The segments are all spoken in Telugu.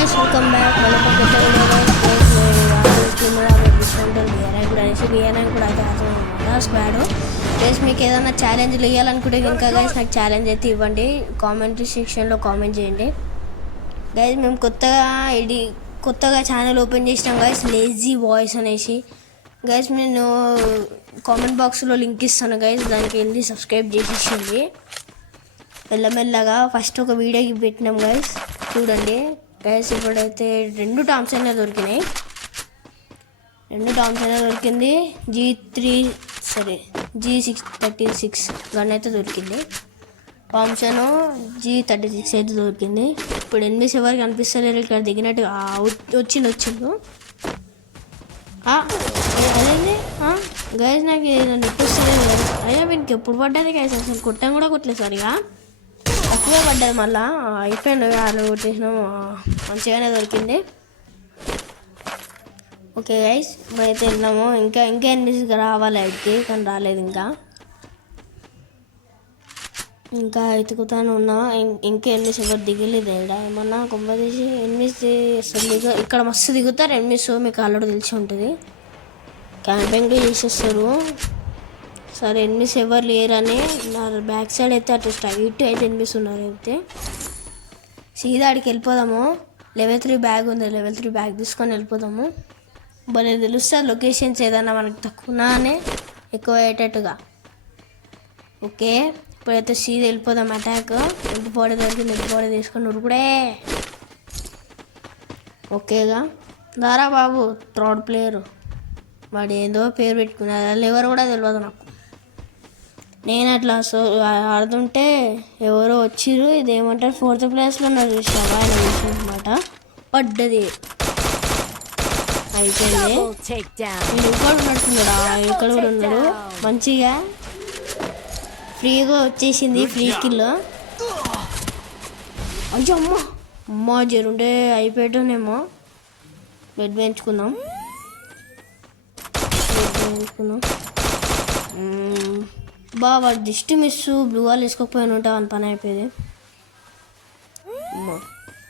guys, welcome back. Welcome to the video guys. Squad guys మీకు ఏదైనా ఛాలెంజ్లు ఇవ్వాలనుకుంటే ఇంకా గైస్ నాకు ఛాలెంజ్ అయితే ఇవ్వండి, కామెంట్ సెక్షన్లో కామెంట్ చేయండి గైస్. మేము కొత్తగా ఛానల్ ఓపెన్ చేసినాం గైస్, లేజీ వాయిస్ అనేసి గైస్. నేను కామెంట్ బాక్స్లో లింక్ ఇస్తాను గైస్, దానికి వెళ్ళి సబ్స్క్రైబ్ చేసేసింది. మెల్లమెల్లగా ఫస్ట్ ఒక వీడియోకి పెట్టినాం గైస్, చూడండి గైస్. ఇప్పుడైతే 2 టామ్స్ అయినా దొరికినాయి, 2 టామ్స్ అయినా దొరికింది. G636 గన్ అయితే దొరికింది, థామ్సన్ G36 అయితే దొరికింది. ఇప్పుడు ఎనిమిది ఎవరికి అనిపిస్తలేదు ఇక్కడ దిగినట్టు. వచ్చిండు అదేంది గైస్, నాకు నిప్పిస్తలేదు గైస్. అయినా వీనికి ఎప్పుడు పడ్డది గైస్, అసలు కొట్టం కూడా కొట్టలేదు సరిగా, తక్కువే పడ్డది. మళ్ళీ అయిపోయింది, వాళ్ళు కొట్టేసినాం, మంచిగానే దొరికింది. ఓకే గైస్, అయితే వెళ్ళాము. ఇంకా ఎనిమిది రావాలి అయితే, కానీ రాలేదు. ఇంకా ఎతుకుతాను ఉన్నా, ఇంకా ఎనిమిది ఎవరు దిగలేదు ఇక్కడ. ఏమన్నా కొంప తీసి ఎనిమిది అసలు ఇక్కడ మస్తు దిగుతారు ఎనిమిది. సో మీకు ఆల్రెడీ తెలిసి ఉంటుంది, క్యాంపింగ్ చేసేస్తారు. సరే ఎనిమిది ఎవరు లేరని నా బ్యాక్ సైడ్ అయితే అటు స్ట్రైట్ అయితే ఎనిమిది ఉన్నారు. అయితే సీదా ఆడికి వెళ్ళిపోదాము. లెవెల్ 3 బ్యాగ్ ఉంది, లెవెల్ 3 బ్యాగ్ తీసుకొని వెళ్ళిపోదాము. భలే తెలుస్తుంది లొకేషన్స్ ఏదన్నా మనకు తక్కువనే ఎక్కువ అయ్యేటట్టుగా. ఓకే ఇప్పుడైతే సీదా వెళ్ళిపోదాం. అటాక్ ఎండిపోవడం దొరికింది, ఎండిపోవడం తీసుకొని ఉరుకుడే. ఓకేగా దారా బాబు, థర్డ్ ప్లేయర్ వాడు ఏందో పేరు పెట్టుకున్నారు, వాళ్ళు ఎవరు కూడా తెలియదు నాకు. నేను అట్లా ఆడుతుంటే ఎవరో వచ్చిర్రు, ఇదేమంటారు 4th ప్లేస్లో ఉన్నారు చూసినావా, ఆయన చూసినమాట పడ్డది. అయిపోయింది. నేను ఇక్కడ ఉన్నట్టున్నాడా, ఇక్కడ కూడా ఉన్నాడు. మంచిగా ఫ్రీగా వచ్చేసింది, ఫ్రీ కిల్. అయ్యో అమ్మ జరుండే అయిపోయానేమో. బెడ్ పెంచుకుందాం. బాగా దిష్టి మిస్, బ్లూ వాల్ వేసుకోకపోయిన ఉంటే అని పని అయిపోయేది.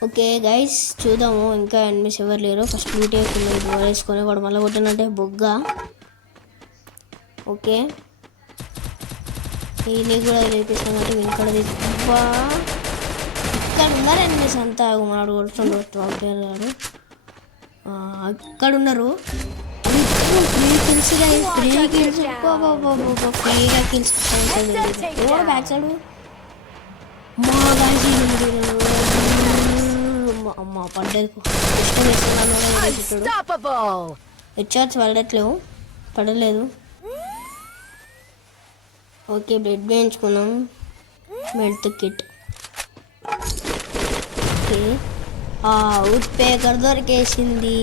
ఓకే గైస్ చూద్దాము, ఇంకా ఎనిమిది ఎవరు లేరు. ఫస్ట్ బ్లూటీ అయిపోయింది, బ్లూ వాల్ వేసుకొని వాడు మళ్ళీ కొట్టినంటే బొగ్గ. ఓకే ఇది కూడా లేపిస్తున్నట్టు ఇక్కడ ఇక్కడ ఉన్నారు ఎనిమిది అంతా. మనడు కొడుతుండు పేరు గారు అక్కడ ఉన్నారు. ఫ్రీగా కిల్స్ బ్యాక్ సైడ్ అమ్మ పడ్డది. ఇష్టం వేస్తున్నాను హెచ్ఆర్స్ పడలేదు. ఓకే బ్లడ్ వేయించుకున్నాం, మెల్ట్ కిట్. ఓకే వుడ్ పేకర్ దొరికేసింది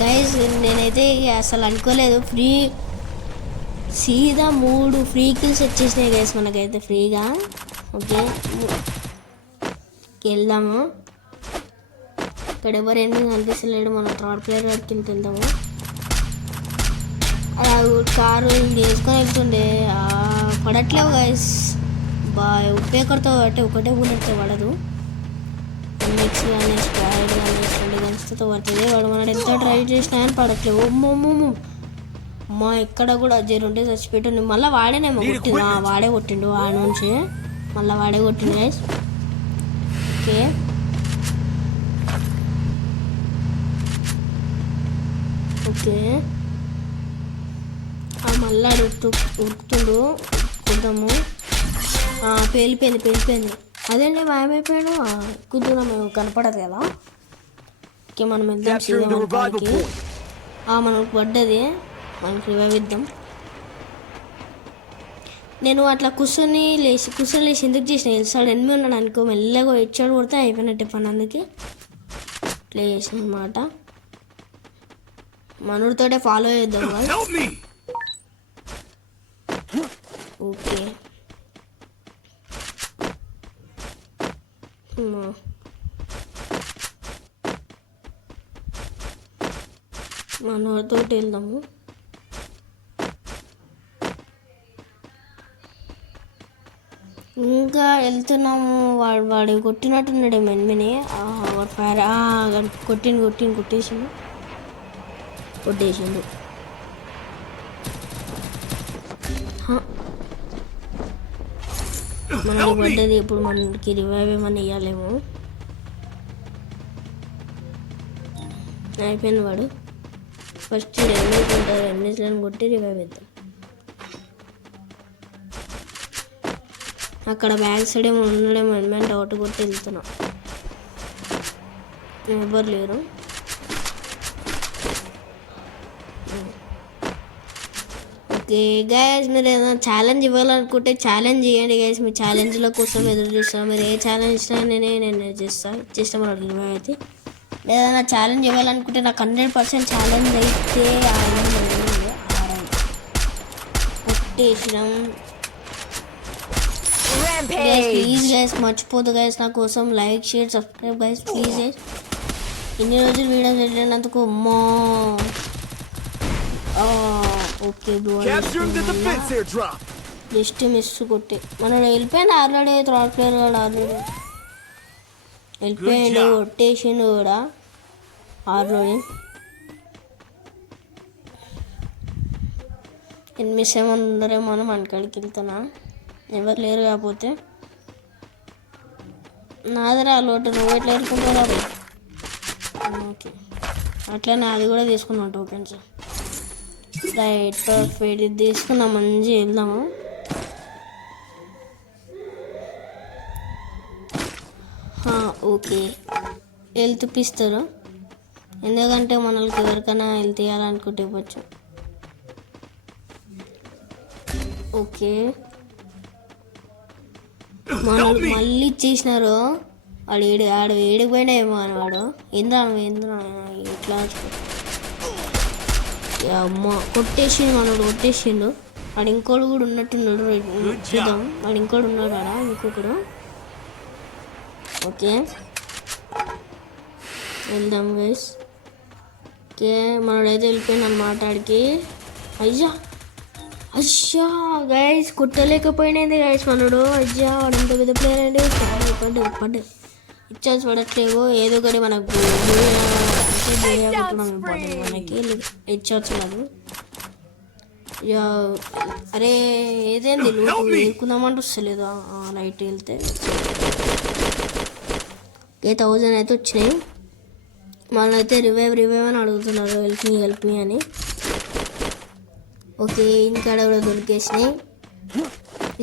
గైస్. నేనైతే అసలు అనుకోలేదు, సీదా 3 ఫ్రీ కిల్స్ వచ్చేసినాయి గైస్ మనకైతే ఫ్రీగా. ఓకే వెళ్దాము. ఇక్కడ ఎవరు ఎందుకు కనిపిస్తలేడు, మన థర్డ్ ప్లేయర్ వాడికి వెళ్దాము. కారు వేసుకొని వెళ్తుండే పడట్లేవు గైస్. ఉపయోగపడతా అంటే ఒకటే బుల్లెట్తో పడదు, మిక్స్ కానీ స్ప్రైడ్ కానీ 2 గన్స్తో పడుతుంది. వాడు మన ఎంత ట్రై చేసినా కానీ పడట్లేవు. అమ్మా ఇక్కడ కూడా జరుంటే చచ్చిపెట్టిండు. మళ్ళీ వాడేనేమో కొట్టిండు, వాడే కొట్టిండు వాడ నుంచి, మళ్ళీ వాడే కొట్టిండు గైస్. ఓకే ఓకే మళ్ళీ ఉరుకుతుండు, కొద్దాము. పేలిపోయింది. అదేంటి మాయమైపోయాడు, కుదురం కనపడదు కదా. ఓకే మనం వెళ్దాం సీదా మనకి. మనకు పడ్డది, మనకి రివైవ్ ఇద్దాం. నేను అట్లా కూర్చొని లేచి ఎందుకు చేసిన వెళ్తాడు ఎనిమిది ఉన్నాడు అనుకో, మెల్లగా ఇచ్చాడు కొడితే అయిపోయినట్టే పని. అందుకే ఇట్లా చేసిన అనమాట. మనోడితోటే ఫాలో చేద్దాం. ఓకే మనతో వెళ్దాము. ఇంకా వెళ్తున్నాము. వాడు కొట్టినట్టున్నాడు మెన్మిని. ఫైర్ కొట్టేసిండు. మనకి పడ్డది. ఇప్పుడు మనకి రివైవ్ ఏమని ఇవ్వాలేమో. అయిపోయింది. వాడు ఫస్ట్ రెమెడీస్ ఉంటారు, రెమెడీస్లను కొట్టి రివైవ్ అవుతాం. అక్కడ బ్యాక్ సైడ్ ఏమో ఉండడేమో అని డౌట్ కొట్టి వెళ్తున్నా. ఎవరు లేరు. ఓకే గైస్, మీరు ఏదైనా ఛాలెంజ్ ఇవ్వాలనుకుంటే ఛాలెంజ్ చేయండి గైస్. మీ ఛాలెంజ్ల కోసం ఎదురు చూస్తాను. మీరు ఏ ఛాలెంజ్ ఇచ్చినా నేను చేస్తాను మనకి రివైవ్ అయితే. ఏదైనా ఛాలెంజ్ ఇవ్వాలనుకుంటే నాకు 100% ఛాలెంజ్ అయితే కొట్టేసినాం. ప్లీజ్ గైస్ మర్చిపోదు గైస్, నా కోసం like share subscribe guys please guys. ఇన్ని రోజులు వీడియోస్ పెట్టినందుకు అమ్మా. ఓకే బ్రో, జస్ట్ మిస్ కొట్టి మనం వెళ్ళిపోయింది. ఆల్రెడీ థర్డ్ ప్లేయర్ కూడా ఆల్రెడీ వెళ్ళిపోయింది. కొట్టేసిండు కూడా ఆల్రెడీ. ఎనిమిస్ ఏమన్నా ఉండరేమో అని మనకాడికి వెళ్తున్నా. ఎవరు లేరు కాకపోతే నాదరా లోటు. నువ్వు ఎట్లా ఎదుర్కొంటావు? ఓకే, అట్లనే అది కూడా తీసుకున్నాం టోకెన్స్. రైట్ పర్ఫెక్ట్, ఇది తీసుకున్నాం. మంచిగా వెళ్దాము. ఓకే, హెల్త్ ఇప్పిస్తారు. ఎందుకంటే మనకి ఎవరికైనా హెల్త్ ఇవ్వాలనుకుంటే ఇవ్వచ్చు. ఓకే, మనకు మళ్ళీ ఇచ్చేసినారు. ఆడు ఏడిపోయినా ఏమో అని వాడు. ఎందుకు ఇట్లా అమ్మ కొట్టేసిండు. మనోడు కొట్టేసిండు. వాడు ఇంకోడు కూడా ఉన్నట్టున్నాడు. చూద్దాం, వాడు ఇంకోడు ఉన్నాడు ఆడ, ఇంకొకడు. ఓకే వెళ్దాం గైస్. ఓకే, మనోడైతే వెళ్ళిపోయింది అన్నమాట ఆడికి. అయ్యా గైస్, కొట్టలేకపోయినది గైస్ మనోడు. అయ్యా, వాడు ఇంత పెద్ద ప్లేయర్ అండి. పడ్డది ఇచ్చాల్సి పడట్లేవు. ఏదో ఒకటి మనకు మనకి ఇచ్చాల్సి లేదు. అరే ఏదేంది నువ్వు ఏరుకుందామంటే వస్తలేదు. నైట్ వెళ్తే 1000 అయితే వచ్చినాయి. మనైతే రివైవ్ అని అడుగుతున్నారు. హెల్ప్ మీ అని. ఓకే, ఇంకాడ కూడా దొరికేసినాయి.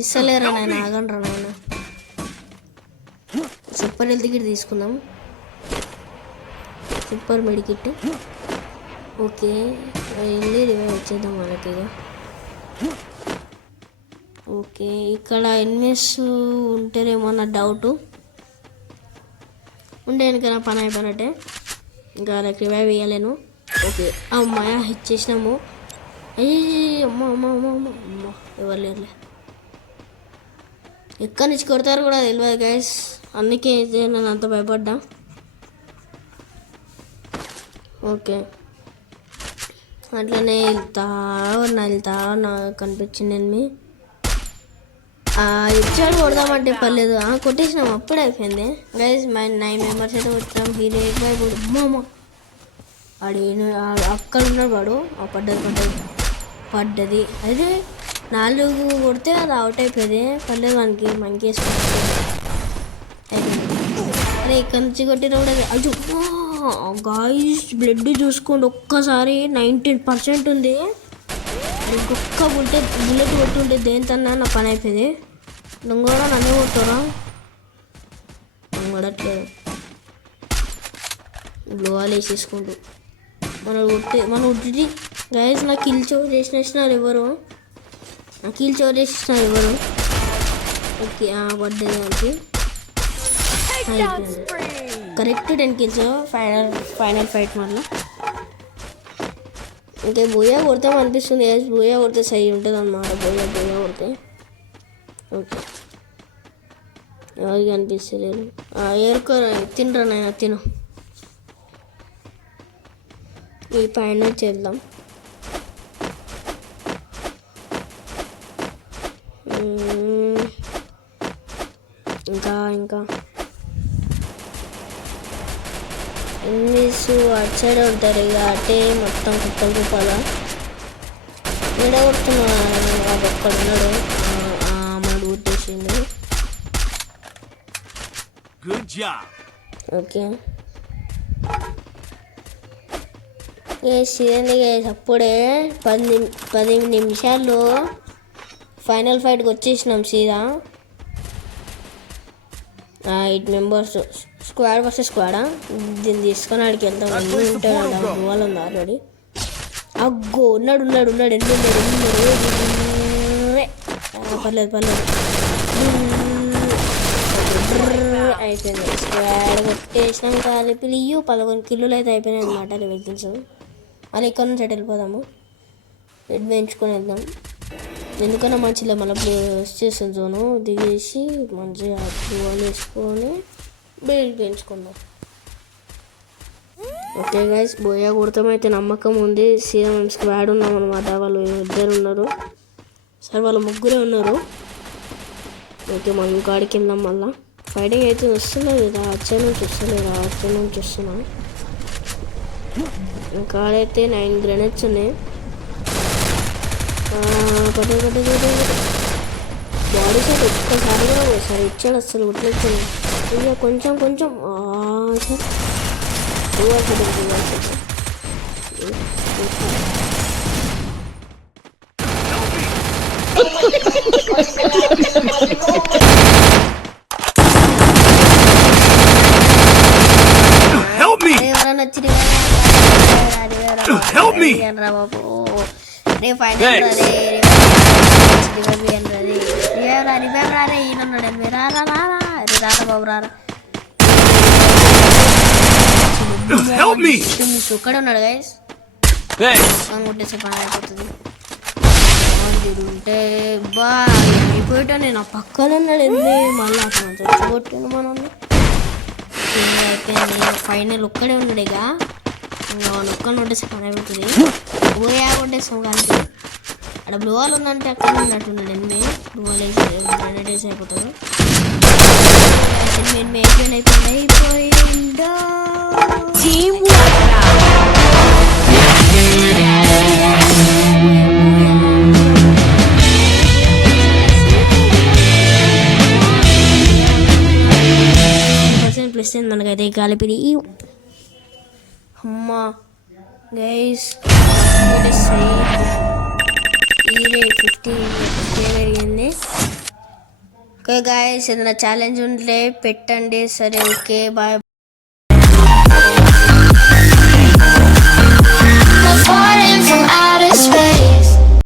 ఇస్తలేరా నాయన, ఆగండ్రా నాయన. సూపర్ హెల్త్ కిట్ తీసుకుందాం. Super medkit. ఓకే, వెళ్ళి రివైవ్ వచ్చేద్దాం మనకి ఇక. ఓకే, ఇక్కడ ఎనిమిస్ ఉంటేనేమో నా డౌట్. ఉండే వెనక పని అయిపోయినట్టే. ఇంకా నాకు రివైవ్ వేయలేను. ఓకే, అమ్మాయ ఇచ్చేసినాము. అమ్మ ఎవరు లేరులే. ఎక్కడి నుంచి కొడతారు కూడా తెలియదు గైస్. అందుకే నేను అంత భయపడ్డా. ఓకే, అట్లనే వెళ్తా కనిపించింది ఎనిమి. ఇచ్చాడు కొడదామంటే పర్లేదు. కొట్టేసినాం, అప్పుడే అయిపోయింది గైస్. 9 మెంబర్స్ అయితే వచ్చాం. హీరో అమ్మ ఆడు అక్కడ ఉన్నాడు వాడు. పడ్డది. అదే 4 కొడితే అది అవుట్ అయిపోయింది. పర్లేదు, మనకి అరే ఇక్కడి నుంచి కొట్టిన కూడా. అయ్యో గాయ్స్, బ్లడ్ చూసుకోండి ఒక్కసారి. 19% ఉంది. ఇంకొక్క బుల్లెట్ కొట్టుంటే దేనితన్నా నా పని అయిపోయింది. నువ్వు కూడా నన్ను కొట్టారా? కొట్టట్లేదు. గ్లోవాలు వేసేసుకుంటూ మనం ఉట్టి గైస్. నా కిల్ చోర్ చేసినారు ఎవరు? ఓకే, పడ్డది మనకి. అయిపోయింది కరెక్ట్ 10 kills. ఫైనల్ ఫైట్ మళ్ళీ. ఇంకా బోయా కొడతాం అనిపిస్తుంది. బోయా కొడితే సై ఉంటుంది అన్నమాట. బోయా కొడితే ఓకే. ఎవరికి అనిపిస్తలేదు. ఏరుకో తినరా నాయన, తిను. ఈ పైన చేద్దాం. ఇంకా ఇంకా ఎనిమిస్ అటు సైడే ఉంటారు ఇక అటే మొత్తం కుప్పలు కుప్పలా ఈడ కొడుతున్నాడు ఒక్కడ ఉన్నాడు మన ఊటేసిండు ఓకే సీజన్ అప్పుడే 10 నిమిషాల్లో ఫైనల్ ఫైట్కి వచ్చేసినాం సీదా 8 మెంబర్స్ స్క్వాడ్ వర్సెస్ స్క్వాడా దీన్ని తీసుకొని ఆడికి వెళ్తాం అన్నీ ఉంటాడు గోవాల్ ఉంది ఆల్రెడీ అగ్గో ఉన్నాడు ఎన్ని పర్లేదు అయిపోయింది స్క్వాడ్ కొట్టేసినాం కలిపి 11 కిలోలు అయితే అయిపోయినాయి అనమాట వెహికల్స్ మళ్ళీ ఇక్కడ నుంచి అటు వెళ్ళిపోదాము రెడ్ పెంచుకొని వెళ్దాం ఎందుకన్నా మంచిలే మళ్ళీ వచ్చేస్తుంది జోను దిగేసి మంచిగా గోవాలు వేసుకొని బిల్డ్ పెంచుకుందాం ఓకే గైస్ బోయా కొడతామైతే నమ్మకం ఉంది సీఎం స్క్వాడ్ ఉన్నాం అనమాట వాళ్ళు 2 ఉన్నారు సరే వాళ్ళు 3 ఉన్నారు ఓకే మనం ఇంకాడికి వెళ్దాం మళ్ళీ ఫైటింగ్ అయితే వస్తున్నది వచ్చే నుంచి వస్తున్నా ఇంకాడైతే 9 గ్రెనేడ్స్ ఉన్నాయి బాడీ షాట్ ఒక్కసారి కూడా ఒకసారి ఇచ్చాడు అసలు కొట్టలేదు ఇక కొంచెం ఎవరన్నా బాబు రే ఫైనల్ ఒక్కడే ఉన్నాడు గైస్ కొట్టేసే పని అయిపోతుంది తిరుగుంటే బా అయిపోయాట నేను ఆ పక్కన ఉన్నాడు ఎందు మళ్ళీ అట్లా చచ్చిపోట్టాను మనల్ని అయిపోయింది ఫైనల్ ఒక్కడే ఉన్నాడు ఇక ఒక్కడిని కొట్టేసే పని అయిపోతుంది పోయా కొట్టేస్తాం కానీ అక్కడ బ్లూ వాల్ ఉందంటే అక్కడ ఉన్నట్టున్నాడు ఎనిమిది బ్లూ వాల్ వేసి గ్రానైట్ అయిపోతాడు అయిపోయిందో ప్లస్ మనకైతే కలిపి అమ్మా గైస్ 50 పెరిగింది ఓకే గాయస్ ఏదైనా ఛాలెంజ్ ఉంటే పెట్టండి సరే ఓకే బాయ్